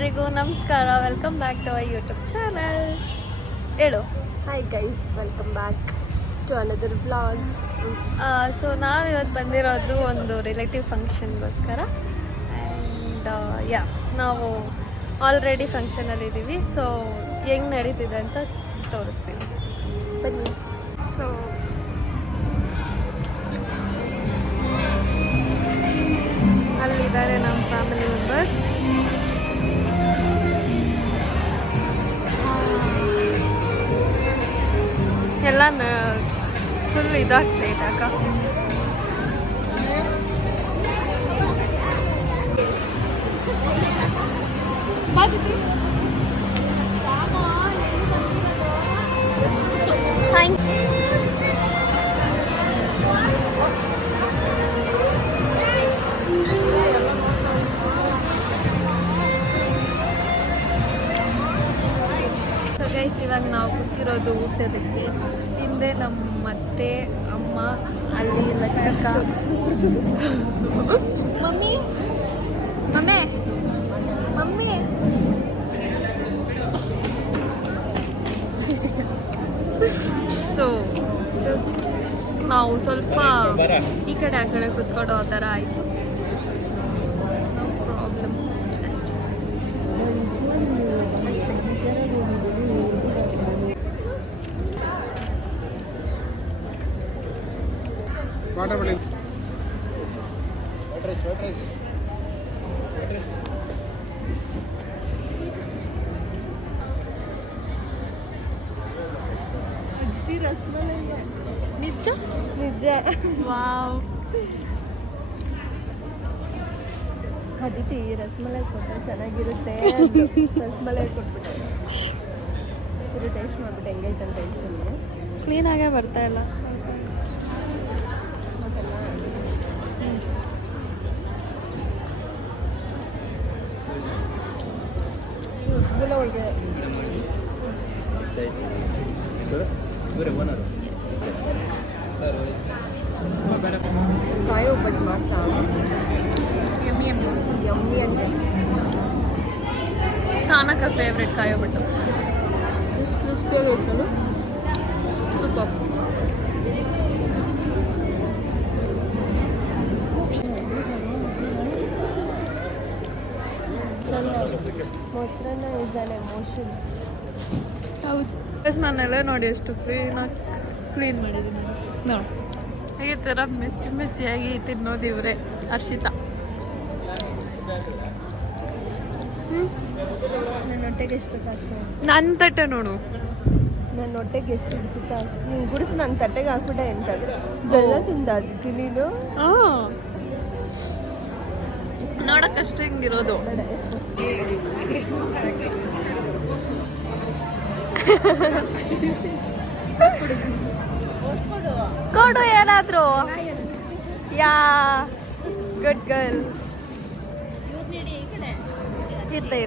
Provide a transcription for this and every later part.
ಎಲ್ರಿಗೂ ನಮಸ್ಕಾರ, welcome back to our YouTube channel. ಹೇಳು. Hi guys, welcome back to another vlog. So ನಾವಿವತ್ತು ಬಂದಿರೋದು ಒಂದು ರಿಲೇಟಿವ್ ಫಂಕ್ಷನ್ಗೋಸ್ಕರ. ಆ್ಯಂಡ್ ನಾವು ಆಲ್ರೆಡಿ ಫಂಕ್ಷನಲ್ಲಿದ್ದೀವಿ. ಸೊ ಹೆಂಗೆ ನಡೀತಿದೆ ಅಂತ ತೋರಿಸ್ತೀವಿ, ಬನ್ನಿ. ಸೊ ಅಲ್ಲಿದ್ದಾರೆ ನಮ್ಮ ಫ್ಯಾಮಿಲಿ ಮೆಂಬರ್ಸ್. ಎಲ್ಲ ಫುಲ್ ಇದಾಗ್ತೈತೆ ಅಕ್ಕ. Thank you. ಗೈಸ್, ಇವಾಗ ನಾವು ಕೂತಿರೋದು ಊಟದಕ್ಕೆ. ಹಿಂದೆ ನಮ್ಮ ಅತ್ತೆ, ಅಮ್ಮ, ಅಲ್ಲಿ ಲಚ್ಚಿಕ. Mummy mummy mummy so just ನಾವು ಸ್ವಲ್ಪ ಈ ಕಡೆ ಆ ಕಡೆ ಕೂತ್ಕೊಳ್ಳೋ ಥರ ಆಯಿತು. No problem. ಅಷ್ಟೇ ಅಷ್ಟೇ ಅಷ್ಟೇ. ನಿಜ ನಿಜ. ವಾವ್. ಅದಿತಿ ರಸಮಲೈ ಕೊಟ್ಟರೆ ಚೆನ್ನಾಗಿರುತ್ತೆ. ರಸಮಲೈ ಕೊಟ್ಬಿಟ್ಟೆ, ಇದು ಟೇಸ್ಟ್ ಮಾಡ್ಬಿಟ್ಟು ಹೆಂಗೈತೆ ಅಂತ ಹೇಳ್ತೀನಿ. ಕ್ಲೀನಾಗೇ ಬರ್ತಾ ಇಲ್ಲ ಸ್ವಲ್ಪ. ರಸಗುಲ್ಲ ಒಳಗೆ ಕಾಯಿ ಒಬ್ಬಟ್ಟು ಮಾಡ್ಸಾ ಯಮ್ಮಿ ಯಮ್ಮಿ. ಯಮ್ಮಿ ಅಂತ. ಸಾನಕ ಫೇವ್ರೆಟ್ ಕಾಯಿ ಒಬ್ಬಟ್ಟು. ಕ್ರಿಸ್ಪಿಯಾಗಿ ಐತಲ್ಲ. ಸೂಪರ್. ಮೊಸರನ್ನ ಇದ್ದಾನೆ ಮೋಷನ್. ಹೌದು. ನಾನೆಲ್ಲ ನೋಡಿ ಎಷ್ಟು ಕ್ಲೀನ್ ಮಾಡಿದ್ದೀನಿ ನೋಡಿ. ಈ ಥರ ಮೆಸ್ಸಿ ಮೆಸ್ಸಿಯಾಗಿ ತಿನ್ನೋದು ಇವರೇ, ಹರ್ಷಿತಾ. ನನ್ನ ಹೊಟ್ಟೆಗೆ ಎಷ್ಟು ಅಷ್ಟು. ನನ್ನ ತಟ್ಟೆ ನೋಡು. ನನ್ನ ಹೊಟ್ಟೆಗೆ ಎಷ್ಟು ಹಿಡಿಸುತ್ತಾ ಅಷ್ಟು. ನೀನು ಗುಡಿಸಿ ನನ್ನ ತಟ್ಟೆಗೆ ಹಾಕ್ಬಿಟ್ಟೆ ಎಂತಾದ್ರೆ ಬೆಲ್ಲ ತಿಂದಾದಿತ್ತು ನೀನು. ನೋಡಕ್ಕಷ್ಟು ಹಿಂಗಿರೋದು. ಕೊಡು ಏನಾದ್ರು. Yeah good girl. ಇರ್ತೆ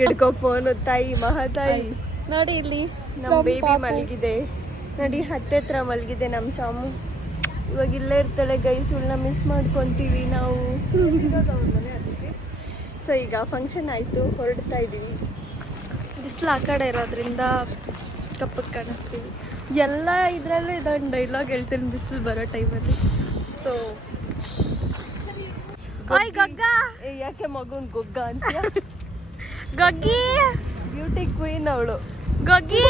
ಹಿಡ್ಕೊ ಫೋನ್. ತಾಯಿ ಮಹಾತಾಯಿ ನೋಡಿ ಇಲ್ಲಿ ನಮ್ಮ ಬೇಬಿ ಮಲಗಿದೆ ನೋಡಿ, ಹತ್ರ ಮಲಗಿದೆ ನಮ್ಮ ಚಾಮು. ಇವಾಗ ಇಲ್ಲೇ ಇರ್ತಾಳೆ ಗೈಸ್. ಇವಳನ್ನ ಮಿಸ್ ಮಾಡ್ಕೊತೀವಿ ನಾವು. ಸೊ ಈಗ ಫಂಕ್ಷನ್ ಆಯಿತು, ಹೊರಡ್ತಾ ಇದ್ದೀವಿ. ಬಿಸಿಲು ಆ ಕಡೆ ಇರೋದ್ರಿಂದ ಕಪ್ಪಕ್ಕೆ ಕಾಣಿಸ್ತೀವಿ. ಎಲ್ಲ ಇದರಲ್ಲೂ ಇದೊಂದು ಡೈಲಾಗ್ ಹೇಳ್ತೀನಿ ಬಿಸಿಲು ಬರೋ ಟೈಮಲ್ಲಿ. ಸೊ ಓಯ್ ಗಗ್ಗ. ಯಾಕೆ ಮಗುನ್ ಗೊಗ್ಗ ಅಂತ? ಗಗ್ಗಿ ಬ್ಯೂಟಿ ಕ್ವೀನ್ ಅವಳು. ಗಗ್ಗಿ.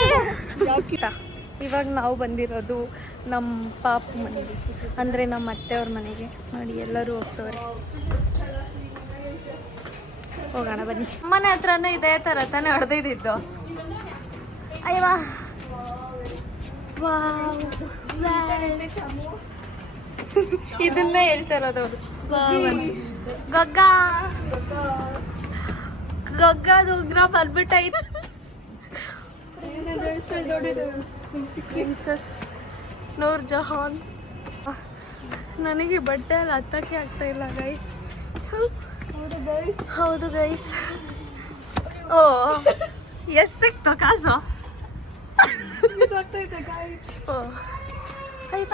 ಇವಾಗ ನಾವು ಬಂದಿರೋದು ನಮ್ಮ ಪಾಪ ಮನೆಗೆ, ಅಂದರೆ ನಮ್ಮ ಅತ್ತೆಯವ್ರ ಮನೆಗೆ. ನೋಡಿ ಎಲ್ಲರೂ ಹೋಗ್ತವ್ರೆ. ಹೋಗೋಣ ಬನ್ನಿ. ಮನೆ ಹತ್ರನೂ ಇದೇ ಥರ ತಾನೇ ಹೊಡೆದಿದ್ದು. ಅಯ್ಯವಾ ಇದನ್ನೇ ಹೇಳ್ತಾ ಇರೋದು ಅವರು. ಗಗ್ಗ ಗಗ್ಗದು ಉಗ್ರ ಬರ್ಬಿಟ್ಟೈದು. ಪ್ರಿನ್ಸಸ್ ನೂರ್ ಜಹಾನ್. ನನಗೆ ಬಟ್ಟೆ ಎಲ್ಲ ಹತ್ತಕ್ಕೆ ಆಗ್ತಾ ಇಲ್ಲ ಗೈಸ್. ಹೌದು ಗೈಸ್. ಓ ಎಷ್ಟು ಸಿಕ್ತು ಕಾಸು? ಓ ಅಯ್ಯ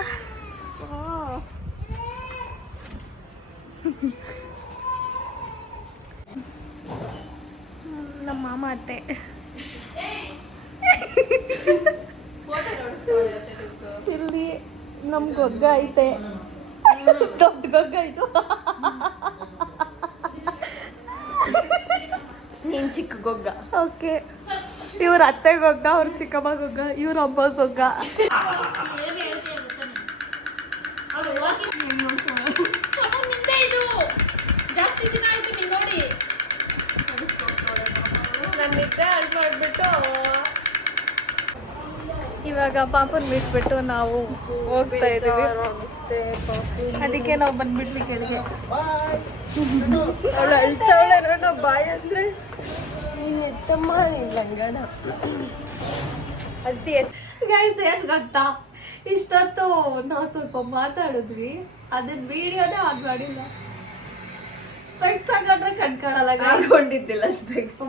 ನಮ್ಮ ಮಾಮ ಅತ್ತೆ ಇಲ್ಲಿ ನಮ್ ಗೊಗ್ಗ ಐತೆ, ದೊಡ್ಡ ಗೊಗ್ಗ ಇದು. ನೀನ್ ಚಿಕ್ಕ ಗೊಗ್ಗ. ಓಕೆ, ಇವ್ರ ಅತ್ತೆ ಗೊಗ್ಗ, ಅವ್ರ ಚಿಕ್ಕಮ್ಮ ಗೊಗ್ಗ, ಇವ್ರ ಅಮ್ಮ ಗೊಗ್ಗ. ಇವಾಗ ಪಾಪನ್ ಬಿಟ್ಬಿಟ್ಟು ನಾವು ಹೋಗ್ತಾ ಇದೀವಿ. ಅದಕ್ಕೆ ನಾವು ಬಂದ್ಬಿಟ್ವಿ ಕೆಳಗೆ. ಅವಳು ಅಳ್ತಾವಳೆ ನೋಡು, ಬಾಯ್ ಅಂದ್ರೆ ನೀನ್ ಎತ್ತಮ್ಮ, ನೀನ್ ಲಂಗಣ. ಅತಿ ಗೈಸ್ ಏನ್ ಗೊತ್ತಾ, ಇಷ್ಟೊತ್ತು ನಾವು ಸ್ವಲ್ಪ ಮಾತಾಡಿದ್ವಿ, ಅದನ್ನ ವಿಡಿಯೋನೇ ಆನ್ ಮಾಡಿಲ್ಲ. ಸ್ಪೆಕ್ಸ್ ಹಾಕೊಂಡ್ರೆ ಕಣ್ಕಾಣಲ್ಲ, ಹಾಕೊಂಡಿದ್ದಿಲ್ಲ ಸ್ಪೆಕ್ಸ್.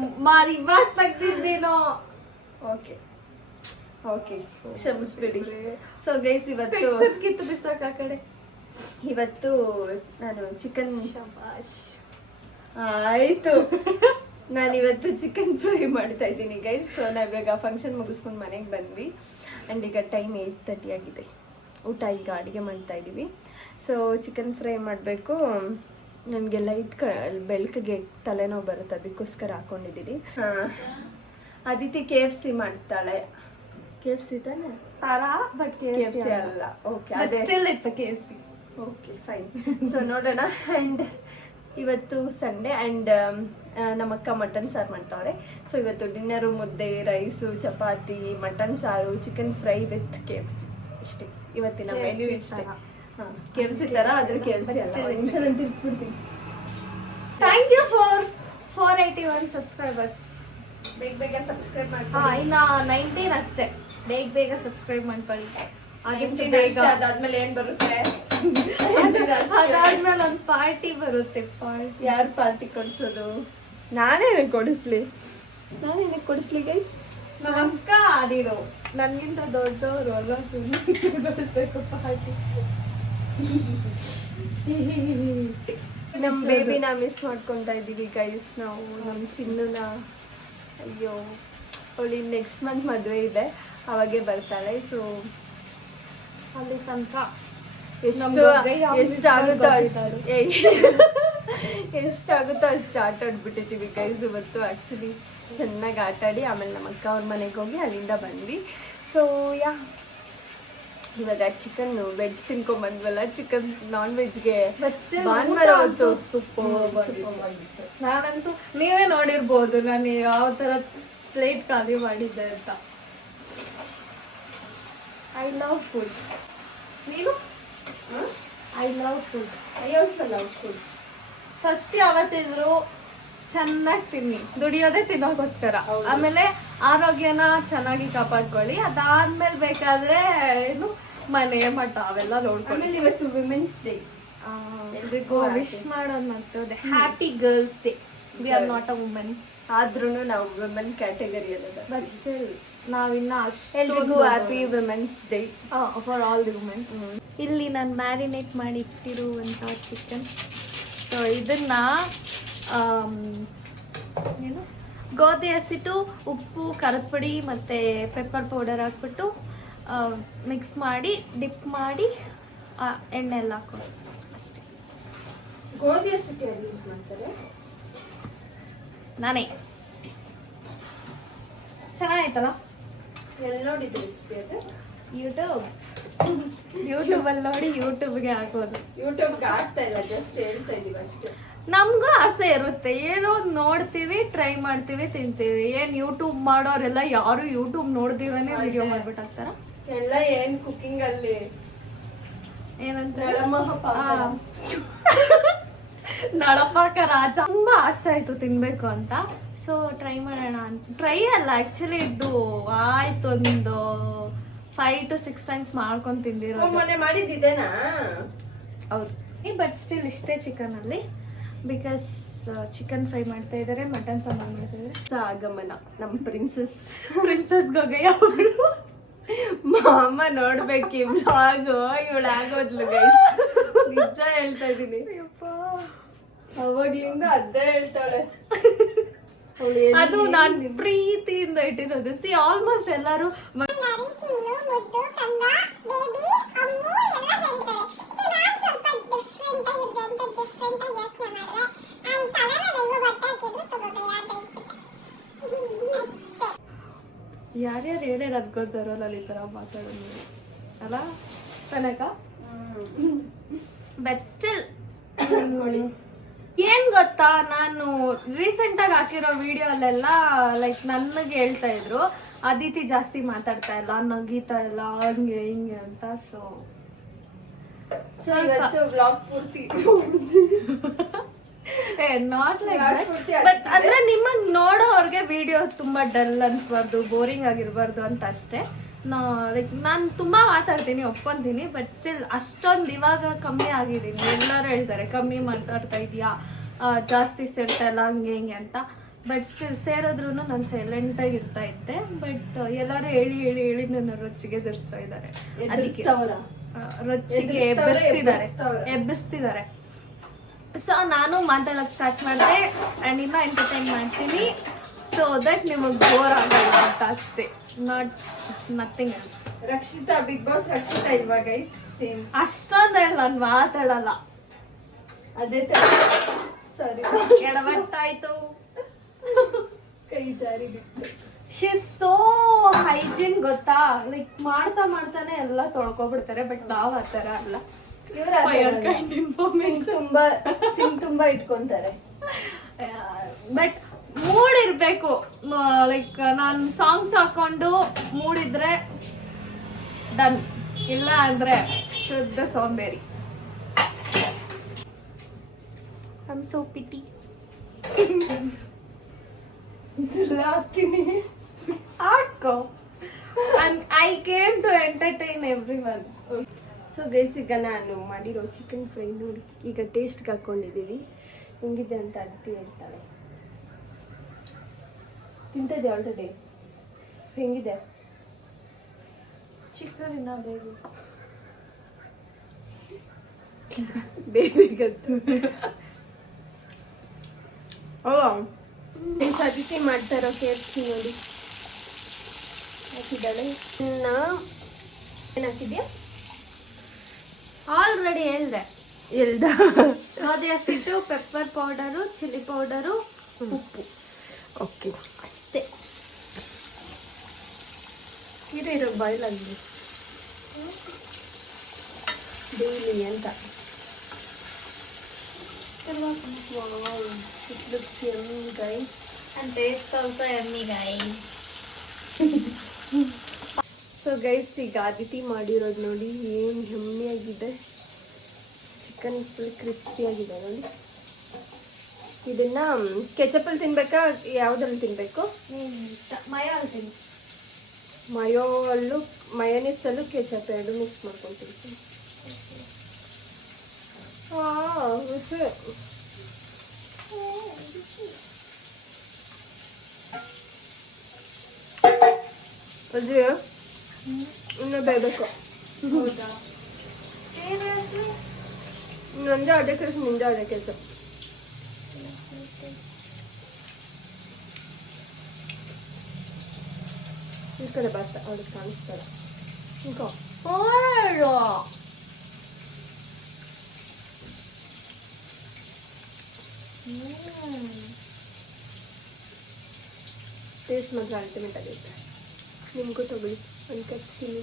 ಇವಾಗ ತೆಗ್ದಿದ್ದೀನೋ. ಓಕೆ ಓಕೆ, ಕ್ಷಮಿಸ್ಬಿಡಿ. ಸೊ ಗೈಸ್, ಕಿತ್ತು ಬಿಸಾಕ ಆ ಕಡೆ. ಇವತ್ತು ನಾನು ಚಿಕನ್, ಆಯ್ತು, ನಾನಿವತ್ತು ಚಿಕನ್ ಫ್ರೈ ಮಾಡ್ತಾ ಇದ್ದೀನಿ ಗೈಸ್. ಸೊ ನಾವಿವಾಗ ಫಂಕ್ಷನ್ ಮುಗಿಸ್ಕೊಂಡು ಮನೆಗೆ ಬಂದ್ವಿ ಆ್ಯಂಡ್ ಈಗ ಟೈಮ್ 8:30 ಆಗಿದೆ. ಊಟ ಈಗ ಅಡುಗೆ ಮಾಡ್ತಾ ಇದ್ದೀವಿ. ಸೊ ಚಿಕನ್ ಫ್ರೈ ಮಾಡಬೇಕು. ನನಗೆ ಲೈಟ್ ಬೆಳಕಿಗೆ ತಲೆನೋವು ಬರುತ್ತೆ, ಅದಕ್ಕೋಸ್ಕರ ಹಾಕೊಂಡಿದ್ದೀನಿ. ಅದಿತಿ KFC ಮಾಡ್ತಾಳೆ. KFC ತಾನೆ? ಬಟ್ KFC ಅಲ್ಲ. Okay, still it's a KFC. Okay fine. So ನೋಡೋಣ. ಆ್ಯಂಡ್ ಇವತ್ತು ಸಂಡೇ ಆ್ಯಂಡ್ ನಮ್ಮಕ್ಕ ಮಟನ್ ಸಾರು ಮಾಡ್ತಾವ್ರೆ. ಸೊ ಇವತ್ತು ಡಿನ್ನರು ಮುದ್ದೆ, ರೈಸು, ಚಪಾತಿ, ಮಟನ್ ಸಾರು, ಚಿಕನ್ ಫ್ರೈ ವಿತ್ KFC. ಇಷ್ಟೇ ಇವತ್ತಿನ ಮೆನು. ಇಷ್ಟೇ. KFC ತರ, ಆದ್ರೆ KFC ಅಲ್ಲ. ತಿರ್ಸ್ಬಿಡ್ತೀನಿ. Thank you for 481 subscribers. ಬೇಗ ಸಬ್ಸ್ಕ್ರೈಬ್ ಮಾಡಿ. ಇನ್ನ 19 ಅಷ್ಟೇ. ಬೇಗ ಸಬ್ಸ್ಕ್ರೈಬ್ ಮಾಡ್ಕೊಳ್ಳಿ ಆದಷ್ಟು ಬೇಗ. ಅದಾದ್ಮೇಲೆ ಏನ್ ಬರುತ್ತೆ? ಅದಾದ್ಮೇಲೆ ಒಂದು ಪಾರ್ಟಿ ಬರುತ್ತೆ. ಯಾರು ಪಾರ್ಟಿ ಕೊಡ್ಸೋದು? ನಾನೇನಕ್ಕೆ ಕೊಡಿಸ್ಲಿ ಗೈಸ್? ನಮ್ಮ ಅಕ್ಕ ಆದಿರೋ ನನ್ಗಿಂತ ದೊಡ್ಡವರು ಅಲ್ವಾ, ಸುಮ್ಮನೆ ಪಾರ್ಟಿ. ನಮ್ಮ ಬೇಬಿನ ಮಿಸ್ ಮಾಡ್ಕೊತಾ ಇದೀವಿ ಗೈಸ್ ನಾವು. ನಮ್ಮ ಚಿನ್ನನ, ಅಯ್ಯೋ, ಅವಳಿ ನೆಕ್ಸ್ಟ್ ಮಂತ್ ಮದುವೆ ಇದೆ, ಅವಾಗೆ ಬರ್ತಾಳೆ. ಸೊ ಅಲ್ಲಿ ತನಕ ಎಷ್ಟಾಗುತ್ತೋ ಅಷ್ಟು ಆಟ ಆಡ್ಬಿಟ್ಟಿದ್ದೀವಿ ಗೈಸ್ ಇವತ್ತು. ಆ್ಯಕ್ಚುಲಿ ಚೆನ್ನಾಗಿ ಆಟ ಆಡಿ ಆಮೇಲೆ ನಮ್ಮ ಅಕ್ಕ ಅವ್ರ ಮನೆಗೆ ಹೋಗಿ ಅಲ್ಲಿಂದ ಬಂದ್ವಿ. ಸೊ ಇವಾಗ ಚಿಕನ್ ವೆಜ್ ತಿನ್ಕೊಂಬಂದ್ವಲ್ಲ, ಚಿಕನ್ ನಾನ್ ವೆಜ್ಗೆ ಭಾನುವಾರ ಹೊತ್ತು ನಾನಂತೂ ನೀವೇ ನೋಡಿರ್ಬೋದು ನಾನು ಯಾವ ಥರ ಪ್ಲೇಟ್ ಖಾಲಿ ಮಾಡಿದ್ದೆ ಅಂತ. I love food. ನೀನು? I love food. I also love food. First ಯಾವತ್ತಿದ್ರು ಚೆನ್ನಾಗಿ ತಿನ್ನಿ, ದುಡಿಯೋದೇ ತಿನ್ನೋಕ್ಕೋಸ್ಕರ. ಆಮೇಲೆ ಆರೋಗ್ಯನ ಚೆನ್ನಾಗಿ ಕಾಪಾಡ್ಕೊಳ್ಳಿ. ಅದಾದ್ಮೇಲೆ ಬೇಕಾದ್ರೆ ಏನು ಮನೆ ಮಠ ಅವೆಲ್ಲ ನೋಡ್ಕೊಳ್ಳಿ. ಇವತ್ತು ವಿಮೆನ್ಸ್ ಡೇ, ಎಲ್ರಿಗೂ ವಿಶ್ ಮಾಡೋದು ಮರ್ತೋದೆ. Happy girls day. We are not a women, ಆದ್ರೂ ನಾವು ವಿಮೆನ್ ಕ್ಯಾಟಗರಿಯಲ್ಲಿ. ಬಟ್ ಸ್ಟಿಲ್ ನಾವಿನ್ನ ಎಲ್ರಿಗೂ happy women's day for all the womens. ಇಲ್ಲಿ ನಾನು ಮ್ಯಾರಿನೇಟ್ ಮಾಡಿ ಇಟ್ಟಿರುವಂಥ ಚಿಕನ್. ಸೊ ಇದನ್ನ ಏನು ಗೋಧಿ ಹಸಿಟ್ಟು, ಉಪ್ಪು, ಖಾರದ ಪುಡಿ ಮತ್ತು ಪೆಪ್ಪರ್ ಪೌಡರ್ ಹಾಕ್ಬಿಟ್ಟು ಮಿಕ್ಸ್ ಮಾಡಿ ಡಿಪ್ ಮಾಡಿ ಎಣ್ಣೆಲ್ಲ ಹಾಕೋದು ಅಷ್ಟೇ. ಗೋಧಿ ಹಸಿಟ್ಟು ಯೂಸ್ ಮಾಡ್ತಾರೆ. ನಾನೇ ಚೆನ್ನಾಗಿತ್ತಲ್ಲ. ಎಲ್ಲಿ ನೋಡಿದ್ದು ರೆಸಿಪಿ ಅದು? ಯೂಟ್ಯೂಬಲ್ಲಿ ನೋಡಿ ಯೂಟ್ಯೂಬ್ಗೆ ಹಾಕೋದು. ಯೂಟ್ಯೂಬ್ಗೆ ಆಗ್ತಾ ಇಲ್ಲ, ಜಸ್ಟ್ ಹೇಳ್ತಾ ಇದೀವಿ ಅಷ್ಟೇ. ನಮಗೂ ಆಸೆ ಇರುತ್ತೆ, ಏನೋ ನೋಡ್ತೀವಿ, ಟ್ರೈ ಮಾಡ್ತೀವಿ, ತಿಂತೀವಿ. ಏನು ಯೂಟ್ಯೂಬ್ ಮಾಡೋರೆಲ್ಲ ಯಾರು ಯೂಟ್ಯೂಬ್ ನೋಡ್ದಿರನೇ ವಿಡಿಯೋ ಮಾಡ್ಬಿಟ್ಟಾಗ್ತಾರ. ಎಲ್ಲ ಏನ್ ಕುಕಿಂಗ್ ಅಲ್ಲಿ ಏನಂತ ನಳಮಹಾಪಾಕ ನಳಪಾಕ ರಾಜ. ತುಂಬಾ ಆಸೆ ಆಯ್ತು ತಿನ್ಬೇಕು ಅಂತ. ಸೊ ಟ್ರೈ ಮಾಡೋಣ ಅಂತ. ಟ್ರೈ ಅಲ್ಲ, ಆಕ್ಚುಲಿ ಇದು ಆಯ್ತು ಒಂದು 5 to 6 times ಮಾಡ್ಕೊಂಡು ತಿಂದಿರೋದು. ಮೊನ್ನೆ ಮಾಡಿದ್ದೇನಾ? ಹೌದು. ಬಟ್ ಸ್ಟಿಲ್ ಇಷ್ಟೇ ಚಿಕನ್ ಅಲ್ಲಿ, ಬಿಕಾಸ್ ಚಿಕನ್ ಫ್ರೈ ಮಾಡ್ತಾ ಇದ್ದಾರೆ, ಮಟನ್ ಸಾಂಬಾರ್ ಮಾಡ್ತಾ ಇದ್ದಾರೆ. ಆಗಮನ ನಮ್ಮ ಪ್ರಿನ್ಸಸ್ ಗೊಗ್ಗಯ್ಯ ಅವರು ಮಾಮ ನೋಡ್ಬೇಕು ಈ ವ್ಲಾಗ್ ಇವಳು ಆಗೋದ್ಲು ಗೈಸ್, ನಿಜ ಹೇಳ್ತಾ ಇದೀನಿ. ಅವಾಗ್ಲಿಂದ ಅದೇ ಹೇಳ್ತಾಳೆ. ಅದು ನಾನ್ ಪ್ರೀತಿಯಿಂದ ಇಟ್ಟಿರೋದು. ಸಿ ಆಲ್ಮೋಸ್ಟ್ ಎಲ್ಲಾರು ಯಾರ್ಯಾರು ಏನೇನು ಅನ್ಕೋತಾರಲ್ಲ ಈ ತರ ಮಾತಾಡೋದು ಅಲ್ಲ ತನಕ. ಬಟ್ ಸ್ಟಿಲ್ ಏನ್ ಗೊತ್ತಾ, ನಾನು ರೀಸೆಂಟ್ ಆಗಿ ಹಾಕಿರೋ ವಿಡಿಯೋ ಅಲ್ಲೆಲ್ಲ ಲೈಕ್ ನನಗೆ ಹೇಳ್ತಾ ಇದ್ರು ಅದಿತಿ ಜಾಸ್ತಿ ಮಾತಾಡ್ತಾ ಇಲ್ಲ, ನಗೀತಾ ಇಲ್ಲ, ಹಂಗೆ ಹಿಂಗೆ ಅಂತ. ಸೊ ಇವತ್ತು ವ್ಲಾಗ್ ಪೂರ್ತಿ ನಾಟ್ ಲೈಕ್ ಬಟ್ ಅಂದ್ರೆ ನಿಮಗ್ ನೋಡೋರ್ಗೆ ವಿಡಿಯೋ ತುಂಬಾ ಡಲ್ ಅನ್ಸ್ಬಾರ್ದು, ಬೋರಿಂಗ್ ಆಗಿರ್ಬಾರ್ದು ಅಂತ ಅಷ್ಟೇ. ಲೈಕ್ ನಾನು ತುಂಬಾ ಮಾತಾಡ್ತೀನಿ, ಒಪ್ಕೊಂತೀನಿ. ಬಟ್ ಸ್ಟಿಲ್ ಅಷ್ಟೊಂದು ಇವಾಗ ಕಮ್ಮಿ ಆಗಿದ್ದೀನಿ. ಎಲ್ಲರೂ ಹೇಳ್ತಾರೆ ಕಮ್ಮಿ ಮಾತಾಡ್ತಾ ಇದೀಯಾ, ಜಾಸ್ತಿ ಸೇರ್ತಾ ಹಂಗೆ ಹಿಂಗೆ ಅಂತ. ಬಟ್ ಸ್ಟಿಲ್ ಸೇರಿದ್ರು ನಾನು ಸೈಲೆಂಟಾಗಿ ಇರ್ತಾ ಇದ್ದೆ. ಬಟ್ ಎಲ್ಲರೂ ಹೇಳಿ ಹೇಳಿ ಹೇಳಿ ನನ್ನ ರೊಚ್ಚಿಗೆ ಧರಿಸ್ತಾ ಇದ್ದಾರೆ, ಅದಕ್ಕೆ ರೊಚ್ಚಿಗೆ ಎಬ್ಬಿಸ್ತಿದ್ದಾರೆ. ಸೊ ನಾನು ಮಾತಾಡೋದು ಸ್ಟಾರ್ಟ್ ಮಾಡಿದೆ ಆ್ಯಂಡ್ ಇನ್ನೂ ಎಂಟರ್ಟೈನ್ ಮಾಡ್ತೀನಿ, ಸೊ ದಟ್ ನಿಮಗೆ ಬೋರ್ ಆಗಲ್ಲ ಅಂತ ಅಷ್ಟೇ, not nothing else. Rakshita, Bigg Boss Rakshita ಇಲ್ವಾ ಗೈಸ್? ಸೇಮ್ ಅಷ್ಟೊಂದೇನು ನಾನು ಮಾತಾಡಲ್ಲ. ಅದೇ ತರ. ಸರಿ, ಎಡವಟ್ಟಾಯ್ತು, ಕೈ ಜಾರಿ ಬಿಟ್ಟು. ಶಿ ಸೋ ಹೈಜೀನ್ ಗೊತ್ತಾ, ಲೈಕ್ ಮಾಡ್ತಾ ಮಾಡ್ತಾನೆ ಎಲ್ಲ ತೊಳ್ಕೊಬಿಡ್ತಾರೆ. ಬಟ್ ನಾವ್ ಆ ಥರ ಅಲ್ಲ, ತುಂಬಾ ಇಟ್ಕೊಂತಾರೆ. ಬಟ್ ಮೂಡ್ ಇರ್ಬೇಕು. ಲೈಕ್ ನಾನು ಸಾಂಗ್ಸ್ ಹಾಕೊಂಡು ಮೂಡಿದ್ರೆ ಡನ್, ಇಲ್ಲ ಅಂದ್ರೆ ಶುದ್ಧ ಸೋಂಬೇರಿ. I am so pity. ಹಾಕ್ತೀನಿ, ಹಾಕೋ. I came to entertain everyone. So guys, ಈಗ ನಾನು ಮಾಡಿರೋ ಚಿಕನ್ ಫ್ರೈ ನೋಡಿ ಈಗ ಟೇಸ್ಟ್ಗೆ ಹಾಕ್ಕೊಂಡಿದ್ದೀವಿ. ಹೆಂಗಿದೆ ಅಂತ ಅದಿತಿ ಹೇಳ್ತಾಳೆ. ತಿಂತದೆ ಆಲ್ರೆಡಿ. ಹೆಂಗಿದೆ? ಚಿಕನ್ ಇನ್ನ ಬೇಯಬೇಕು, ಬೇಗತ್ತು. ಓ, ಅದಿತಿ ಮಾಡ್ತಾ ಇರೋ KFC ನೋಡಿ ಹಾಕಿದ್ದಾಳೆ. ಏನು ಹಾಕಿದ್ಯಾ? ಆಲ್ರೆಡಿ ಹೇಳ್ದೆ. ಗೋಧಿ ಹಸಿಟ್ಟು, ಪೆಪ್ಪರ್ ಪೌಡರು, ಚಿಲ್ಲಿ ಪೌಡರು, ಉಪ್ಪು, ಓಕೆ ಅಷ್ಟೇ. ಇರೋ ಬಾಯ್ಲಾಗಿ ಡೈಲಿ ಅಂತ. It looks yummy, guys. And tastes also yummy, guys. So guys, ಈಗ ಅದಿತಿ ಮಾಡಿರೋದು ನೋಡಿ ಏನು ಹೆಮ್ಮೆಯಾಗಿದೆ. ಚಿಕನ್ ಫುಲ್ ಕ್ರಿಸ್ಪಿಯಾಗಿದೆ ನೋಡಿ. ಇದನ್ನ ಕೆಚಪಲ್ಲಿ ತಿನ್ಬೇಕಾ, ಯಾವುದ್ರಲ್ಲಿ ತಿನ್ಬೇಕು? ಮಯೋಲ್ಲೂ ಮಯೋನೀಸಲ್ಲೂ ಕೆಚಪ್ ಎರಡು ಮಿಕ್ಸ್ ಮಾಡ್ಕೊಂಡು ತಿಂತೀನಿ. ಅದೇ ಇನ್ನು ಬೇಯಬೇಕು. ನಂದೇ ಅದೇ ಕೆಲಸ, ನಿಂದೆ ಅದೇ ಕೆಲಸ. ಈ ಕಡೆ ಬರ್ತಾ ಅವ್ರಿಗೆ ಕಾಣಿಸ್ತಾರೆ. ಟೇಸ್ಟ್ ಮಾತ್ರ ಅಲ್ಟಿಮೇಟ್ ಆಗೈತೆ. ನಿಮಗೂ ತಗೊಳ್ಳಿ, ಒಂದು ಕಚ್ತೀನಿ.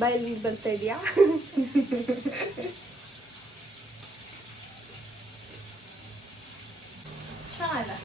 ಬಾಯಲ್ಲಿ ಬರ್ತಾ ಇದೆಯಾ?